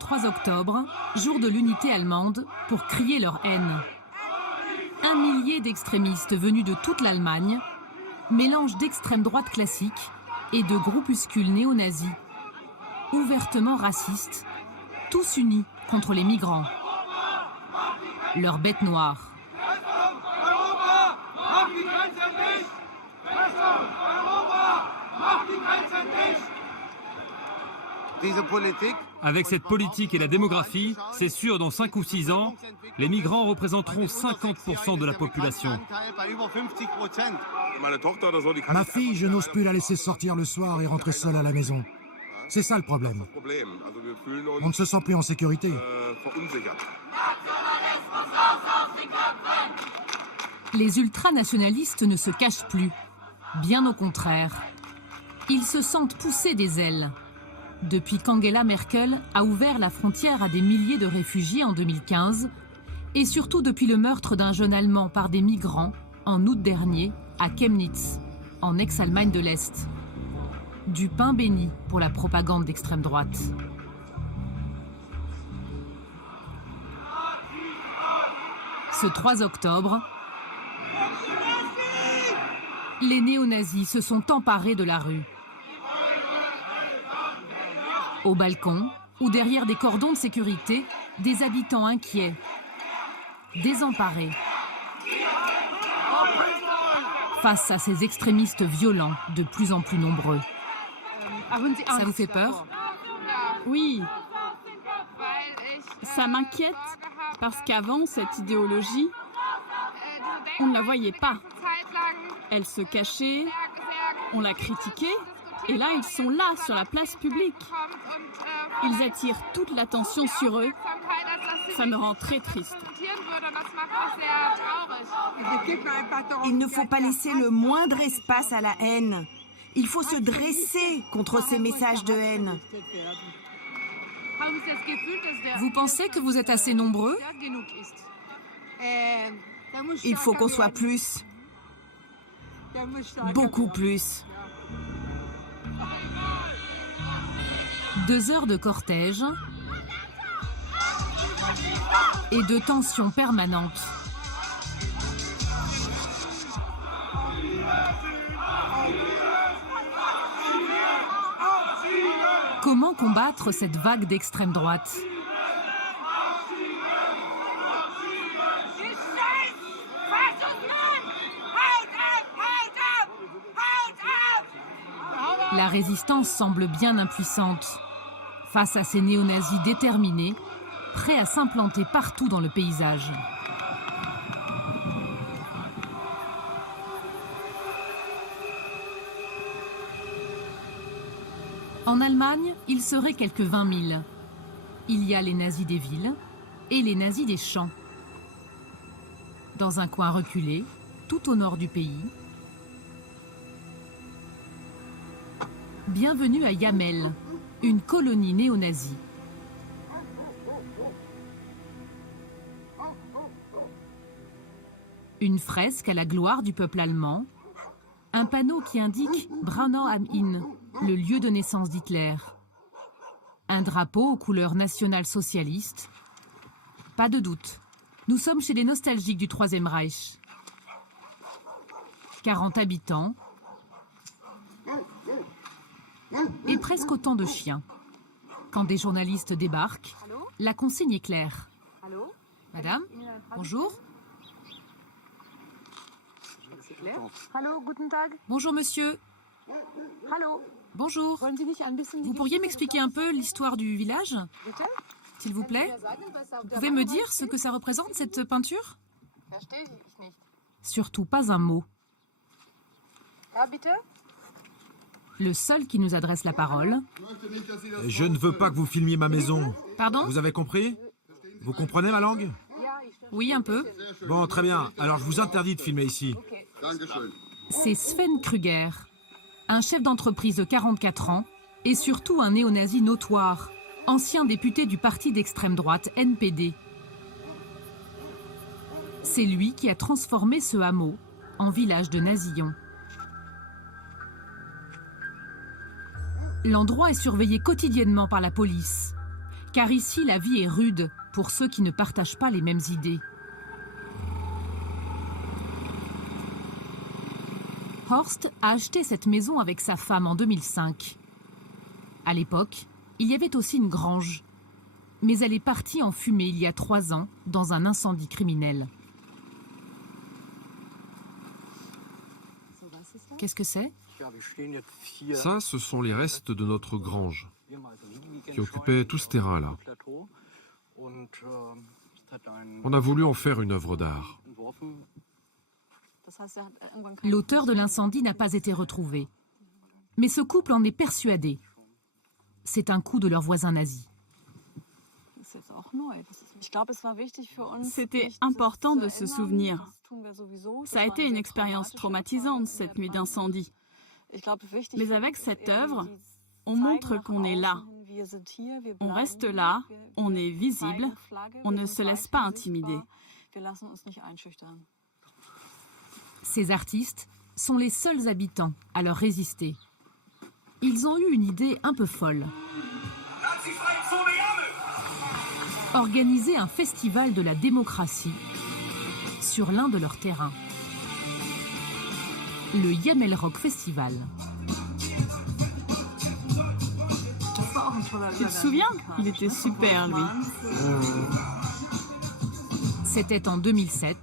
3 octobre, jour de l'unité allemande, pour crier leur haine. 1 millier d'extrémistes venus de toute l'Allemagne, mélange d'extrême droite classique et de groupuscules néo-nazis, ouvertement racistes, tous unis contre les migrants. Leur bête noire. Avec cette politique et la démographie, c'est sûr, dans 5 ou 6 ans, les migrants représenteront 50% de la population. Ma fille, je n'ose plus la laisser sortir le soir et rentrer seule à la maison. C'est ça le problème. On ne se sent plus en sécurité. Les ultranationalistes ne se cachent plus. Bien au contraire. Ils se sentent pousser des ailes. Depuis qu'Angela Merkel a ouvert la frontière à des milliers de réfugiés en 2015, et surtout depuis le meurtre d'un jeune Allemand par des migrants en août dernier à Chemnitz, en ex-Allemagne de l'Est. Du pain béni pour la propagande d'extrême droite. Ce 3 octobre, les néo-nazis se sont emparés de la rue. Au balcon ou derrière des cordons de sécurité, des habitants inquiets, désemparés, face à ces extrémistes violents de plus en plus nombreux. Ça vous fait peur? Oui. Ça m'inquiète parce qu'avant, cette idéologie, on ne la voyait pas. Elle se cachait, on la critiquait, et là, ils sont là, sur la place publique. Ils attirent toute l'attention sur eux. Ça me rend très triste. Il ne faut pas laisser le moindre espace à la haine. Il faut se dresser contre ces messages de haine. Vous pensez que vous êtes assez nombreux? Il faut qu'on soit plus. Beaucoup plus. 2 heures de cortège et de tensions permanentes. Comment combattre cette vague d'extrême droite? La résistance semble bien impuissante face à ces néo-nazis déterminés, prêts à s'implanter partout dans le paysage. En Allemagne, il serait quelques 20 000. Il y a les nazis des villes et les nazis des champs. Dans un coin reculé, tout au nord du pays, bienvenue à Yamel, une colonie néo-nazie. Une fresque à la gloire du peuple allemand, un panneau qui indique Braunau am Inn, le lieu de naissance d'Hitler. Un drapeau aux couleurs nationales-socialistes. Pas de doute, nous sommes chez les nostalgiques du Troisième Reich. 40 habitants et presque autant de chiens. Quand des journalistes débarquent, la consigne est claire. Madame, bonjour. Bonjour monsieur. Bonjour. Vous pourriez m'expliquer un peu l'histoire du village, s'il vous plaît? Vous pouvez me dire ce que ça représente, cette peinture? Surtout pas un mot. Le seul qui nous adresse la parole. Je ne veux pas que vous filmiez ma maison. Pardon? Vous avez compris? Vous comprenez ma langue? Oui, un peu. Bon, très bien. Alors je vous interdis de filmer ici. C'est Sven Kruger, un chef d'entreprise de 44 ans et surtout un néo-nazi notoire, ancien député du parti d'extrême droite NPD. C'est lui qui a transformé ce hameau en village de Nazillon. L'endroit est surveillé quotidiennement par la police. Car ici, la vie est rude pour ceux qui ne partagent pas les mêmes idées. Horst a acheté cette maison avec sa femme en 2005. À l'époque, il y avait aussi une grange. Mais elle est partie en fumée il y a 3 ans dans un incendie criminel. Qu'est-ce que c'est? Ça, ce sont les restes de notre grange, qui occupait tout ce terrain-là. On a voulu en faire une œuvre d'art. L'auteur de l'incendie n'a pas été retrouvé. Mais ce couple en est persuadé. C'est un coup de leurs voisins nazis. C'était important de se souvenir. Ça a été une expérience traumatisante, cette nuit d'incendie. Mais avec cette œuvre, on montre qu'on est là. On reste là, on est visible, on ne se laisse pas intimider. Ces artistes sont les seuls habitants à leur résister. Ils ont eu une idée un peu folle. Organiser un festival de la démocratie sur l'un de leurs terrains. Le Yamelrock Festival. Tu te souviens? Il était super, lui. C'était en 2007.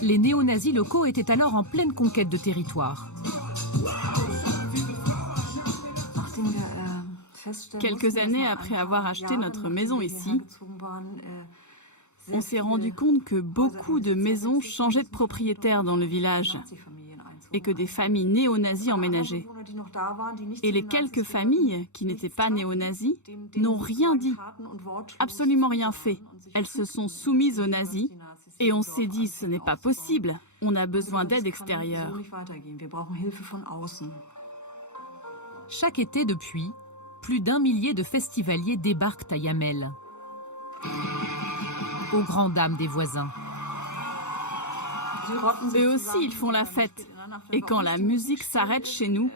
Les néo-nazis locaux étaient alors en pleine conquête de territoire. Quelques années après avoir acheté notre maison ici, on s'est rendu compte que beaucoup de maisons changeaient de propriétaire dans le village et que des familles néo-nazis emménageaient. Et les quelques familles qui n'étaient pas néo-nazis n'ont rien dit, absolument rien fait. Elles se sont soumises aux nazis et on s'est dit ce n'est pas possible, on a besoin d'aide extérieure. Chaque été depuis, plus d'1 millier de festivaliers débarquent à Yamel, aux grandes dames des voisins. Eux aussi, ils font la fête. Et quand la musique s'arrête chez nous,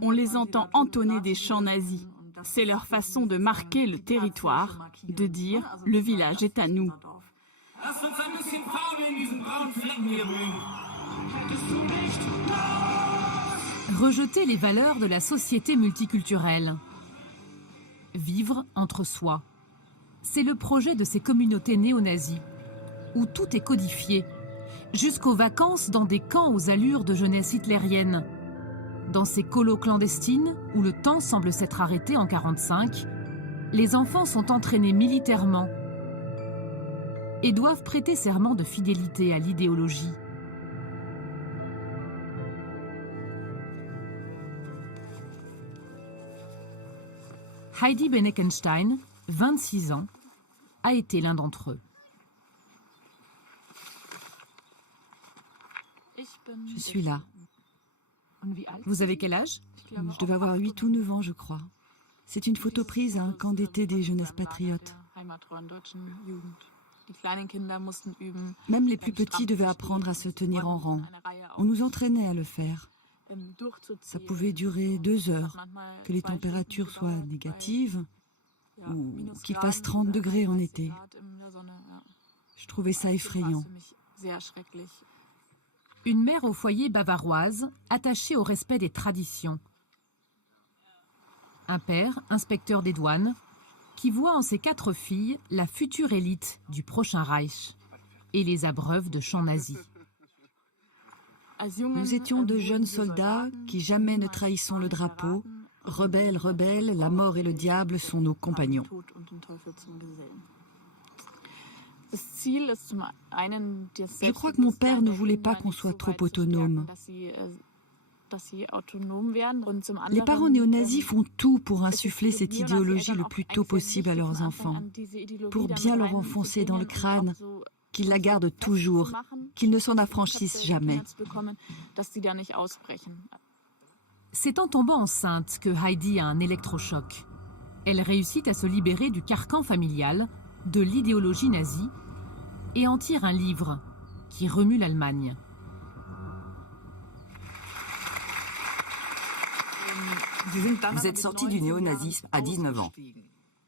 on les entend entonner des chants nazis. C'est leur façon de marquer le territoire, de dire « le village est à nous ». Rejeter les valeurs de la société multiculturelle. Vivre entre soi. C'est le projet de ces communautés néo-nazies, où tout est codifié, jusqu'aux vacances dans des camps aux allures de jeunesse hitlérienne. Dans ces colos clandestines, où le temps semble s'être arrêté en 1945, les enfants sont entraînés militairement et doivent prêter serment de fidélité à l'idéologie. Heidi Beneckenstein, 26 ans, a été l'un d'entre eux. Je suis là. Vous avez quel âge? Je devais avoir 8 ou 9 ans, je crois. C'est une photo prise à un camp d'été des jeunesses patriotes. Même les plus petits devaient apprendre à se tenir en rang. On nous entraînait à le faire. Ça pouvait durer 2 heures, que les températures soient négatives ou qu'il fasse 30 degrés en été. Je trouvais ça effrayant. Une mère au foyer bavaroise, attachée au respect des traditions. Un père, inspecteur des douanes, qui voit en ses 4 filles la future élite du prochain Reich et les abreuve de chants nazis. Nous étions de jeunes soldats qui jamais ne trahissons le drapeau. Rebelles, rebelles, la mort et le diable sont nos compagnons. Je crois que mon père ne voulait pas qu'on soit trop autonome. Les parents néo-nazis font tout pour insuffler cette idéologie le plus tôt possible à leurs enfants, pour bien leur enfoncer dans le crâne qu'ils la gardent toujours, qu'ils ne s'en affranchissent jamais. C'est en tombant enceinte que Heidi a un électrochoc. Elle réussit à se libérer du carcan familial, de l'idéologie nazie, et en tire un livre qui remue l'Allemagne. Vous êtes sorti du néonazisme à 19 ans.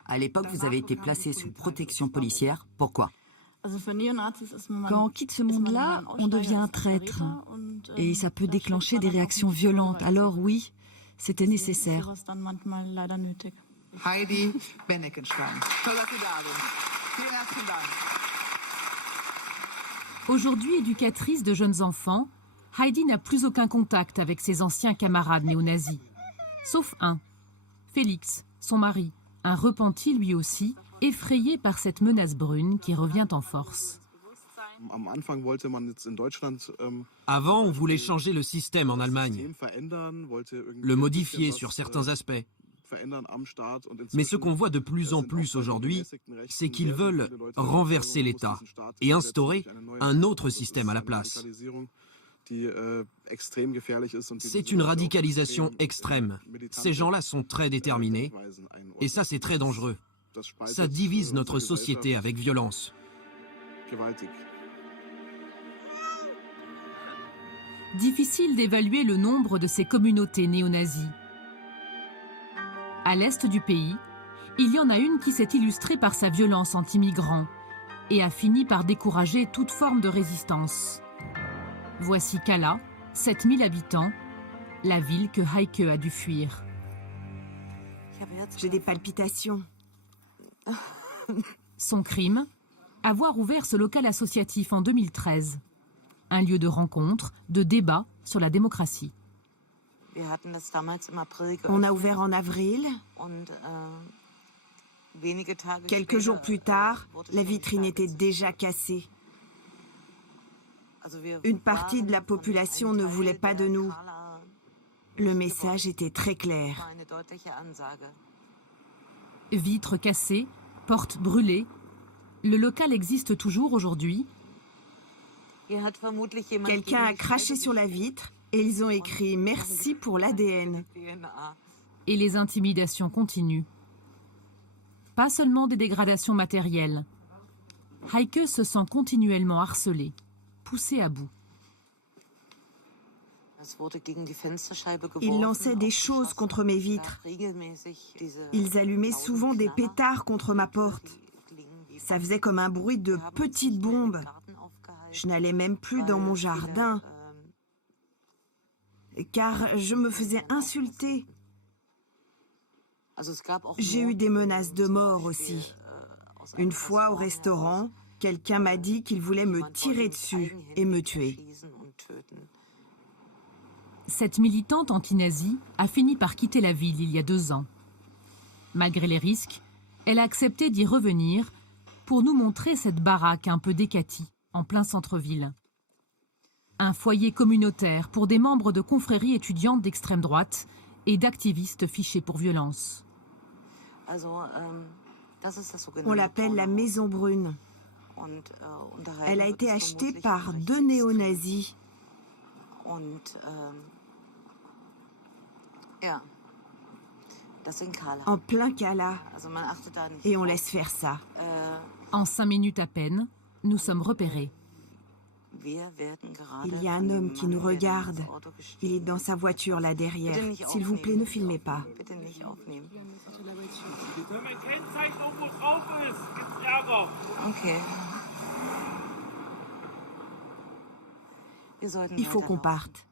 À l'époque, vous avez été placé sous protection policière. Pourquoi? Quand on quitte ce monde-là, on devient un traître. Et ça peut déclencher des réactions violentes. Alors oui, c'était nécessaire. Heidi Beneckenstein. Toll, dass Sie da sind. Vielen herzlichen Dank. Aujourd'hui éducatrice de jeunes enfants, Heidi n'a plus aucun contact avec ses anciens camarades néo-nazis. Sauf un, Félix, son mari, un repenti lui aussi, effrayé par cette menace brune qui revient en force. Avant, on voulait changer le système en Allemagne, le modifier sur certains aspects. Mais ce qu'on voit de plus en plus aujourd'hui, c'est qu'ils veulent renverser l'État et instaurer un autre système à la place. C'est une radicalisation extrême. Ces gens-là sont très déterminés et ça, c'est très dangereux. Ça divise notre société avec violence. Difficile d'évaluer le nombre de ces communautés néo-nazies. À l'est du pays, il y en a une qui s'est illustrée par sa violence anti-migrants et a fini par décourager toute forme de résistance. Voici Kala, 7000 habitants, la ville que Heike a dû fuir. J'ai des palpitations. Son crime, avoir ouvert ce local associatif en 2013. Un lieu de rencontre, de débat sur la démocratie. On a ouvert en avril. Quelques jours plus tard, la vitrine était déjà cassée. Une partie de la population ne voulait pas de nous. Le message était très clair. Vitres cassées, portes brûlées. Le local existe toujours aujourd'hui. Quelqu'un a craché sur la vitre et ils ont écrit « Merci pour l'ADN ». Et les intimidations continuent. Pas seulement des dégradations matérielles. Heike se sent continuellement harcelé, poussé à bout. Ils lançaient des choses contre mes vitres. Ils allumaient souvent des pétards contre ma porte. Ça faisait comme un bruit de petites bombes. Je n'allais même plus dans mon jardin, car je me faisais insulter. J'ai eu des menaces de mort aussi. Une fois au restaurant, quelqu'un m'a dit qu'il voulait me tirer dessus et me tuer. Cette militante anti-nazie a fini par quitter la ville il y a 2 ans. Malgré les risques, elle a accepté d'y revenir pour nous montrer cette baraque un peu décatie, en plein centre-ville. Un foyer communautaire pour des membres de confréries étudiantes d'extrême droite et d'activistes fichés pour violence. On l'appelle la Maison Brune. Elle a été achetée par 2 néo-nazis. En plein Kala. Et on laisse faire ça. En 5 minutes à peine, nous sommes repérés. Il y a un homme qui nous regarde. Il est dans sa voiture là derrière. S'il vous plaît, ne filmez pas. Il faut qu'on parte.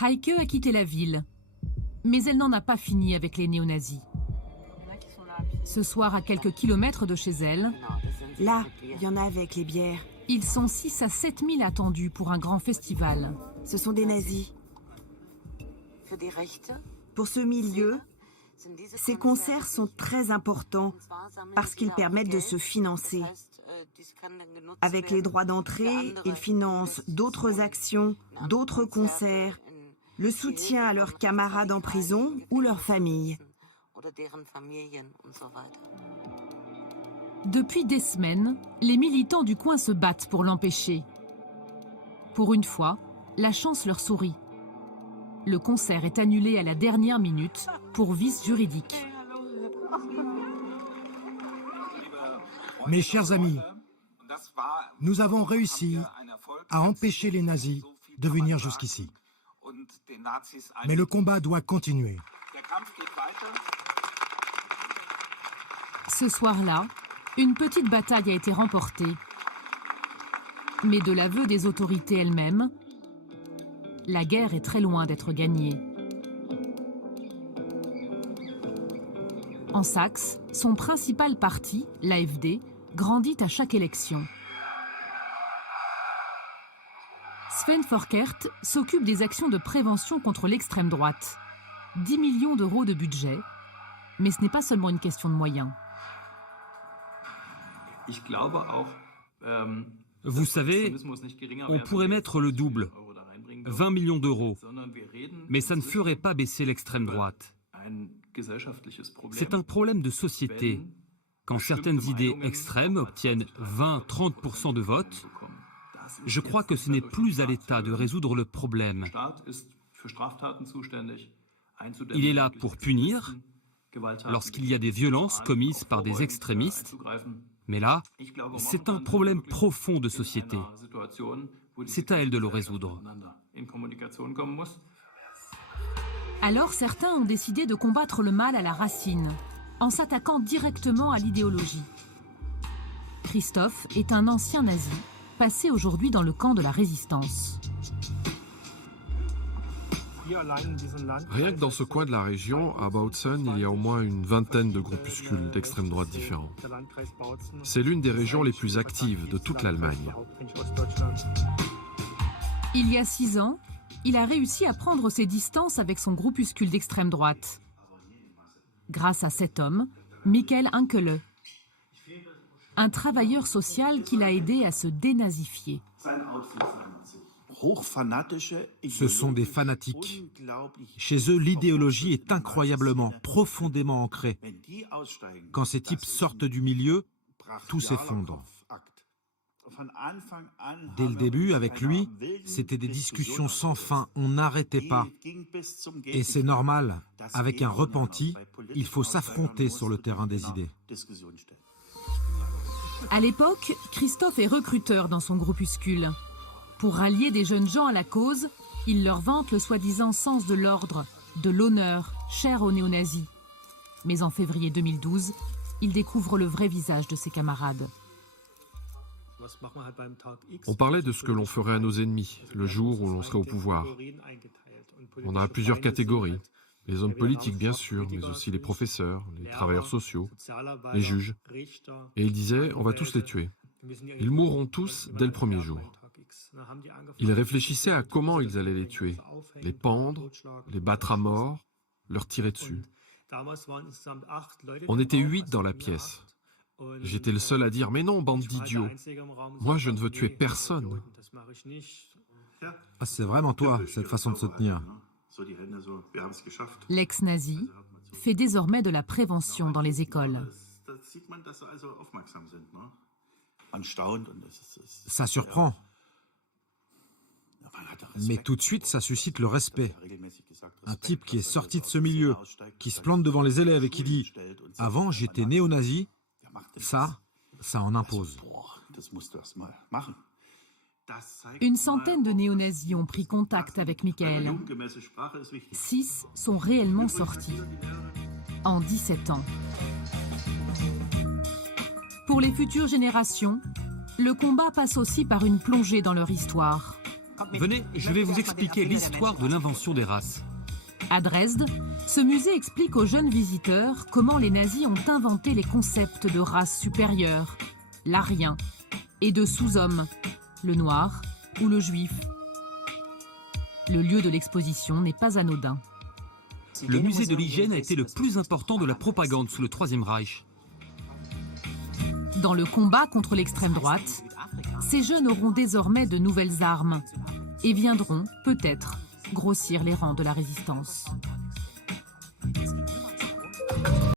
Heike a quitté la ville, mais elle n'en a pas fini avec les néo-nazis. Ce soir, à quelques kilomètres de chez elle, là, il y en a avec les bières. Ils sont 6 à 7 000 attendus pour un grand festival. Ce sont des nazis. Pour ce milieu, ces concerts sont très importants parce qu'ils permettent de se financer. Avec les droits d'entrée, ils financent d'autres actions, d'autres concerts, le soutien à leurs camarades en prison ou leurs familles. Depuis des semaines, les militants du coin se battent pour l'empêcher. Pour une fois, la chance leur sourit. Le concert est annulé à la dernière minute pour vice juridique. Mes chers amis, nous avons réussi à empêcher les nazis de venir jusqu'ici. Mais le combat doit continuer. Ce soir-là, une petite bataille a été remportée. Mais de l'aveu des autorités elles-mêmes, la guerre est très loin d'être gagnée. En Saxe, son principal parti, l'AfD, grandit à chaque élection. Sven Folkert s'occupe des actions de prévention contre l'extrême droite. 10 millions d'euros de budget, mais ce n'est pas seulement une question de moyens. Vous savez, on pourrait mettre le double, 20 millions d'euros, mais ça ne ferait pas baisser l'extrême droite. C'est un problème de société. Quand certaines idées extrêmes obtiennent 20-30% de vote, je crois que ce n'est plus à l'État de résoudre le problème. Il est là pour punir lorsqu'il y a des violences commises par des extrémistes, mais là, c'est un problème profond de société. C'est à elle de le résoudre. Alors certains ont décidé de combattre le mal à la racine, en s'attaquant directement à l'idéologie. Christoph est un ancien nazi, passé aujourd'hui dans le camp de la résistance. Rien que dans ce coin de la région, à Bautzen, il y a au moins une vingtaine de groupuscules d'extrême droite différents. C'est l'une des régions les plus actives de toute l'Allemagne. Il y a 6 ans, il a réussi à prendre ses distances avec son groupuscule d'extrême droite. Grâce à cet homme, Michael Ankele, un travailleur social qui l'a aidé à se dénazifier. Ce sont des fanatiques. Chez eux, l'idéologie est incroyablement, profondément ancrée. Quand ces types sortent du milieu, tout s'effondre. Dès le début, avec lui, c'était des discussions sans fin, on n'arrêtait pas. Et c'est normal, avec un repenti, il faut s'affronter sur le terrain des idées. À l'époque, Christoph est recruteur dans son groupuscule. Pour rallier des jeunes gens à la cause, il leur vante le soi-disant sens de l'ordre, de l'honneur, cher aux néo-nazis. Mais en février 2012, il découvre le vrai visage de ses camarades. On parlait de ce que l'on ferait à nos ennemis, le jour où l'on serait au pouvoir. On a plusieurs catégories. Les hommes politiques, bien sûr, mais aussi les professeurs, les travailleurs sociaux, les juges. Et il disait, on va tous les tuer. Ils mourront tous dès le premier jour. Ils réfléchissaient à comment ils allaient les tuer, les pendre, les battre à mort, leur tirer dessus. On était 8 dans la pièce. J'étais le seul à dire « Mais non, bande d'idiots, moi je ne veux tuer personne. » Ah, c'est vraiment toi, cette façon de se tenir. L'ex-nazi fait désormais de la prévention dans les écoles. Ça surprend. Mais tout de suite, ça suscite le respect. Un type qui est sorti de ce milieu, qui se plante devant les élèves et qui dit « Avant, j'étais néo-nazi », ça en impose. Une centaine de néo-nazis ont pris contact avec Michael. 6 sont réellement sortis, en 17 ans. Pour les futures générations, le combat passe aussi par une plongée dans leur histoire. Venez, je vais vous expliquer l'histoire de l'invention des races. À Dresde, ce musée explique aux jeunes visiteurs comment les nazis ont inventé les concepts de race supérieure, l'arien, et de sous-homme, le noir ou le juif. Le lieu de l'exposition n'est pas anodin. Le musée de l'hygiène a été le plus important de la propagande sous le Troisième Reich. Dans le combat contre l'extrême droite, ces jeunes auront désormais de nouvelles armes et viendront, peut-être, grossir les rangs de la résistance.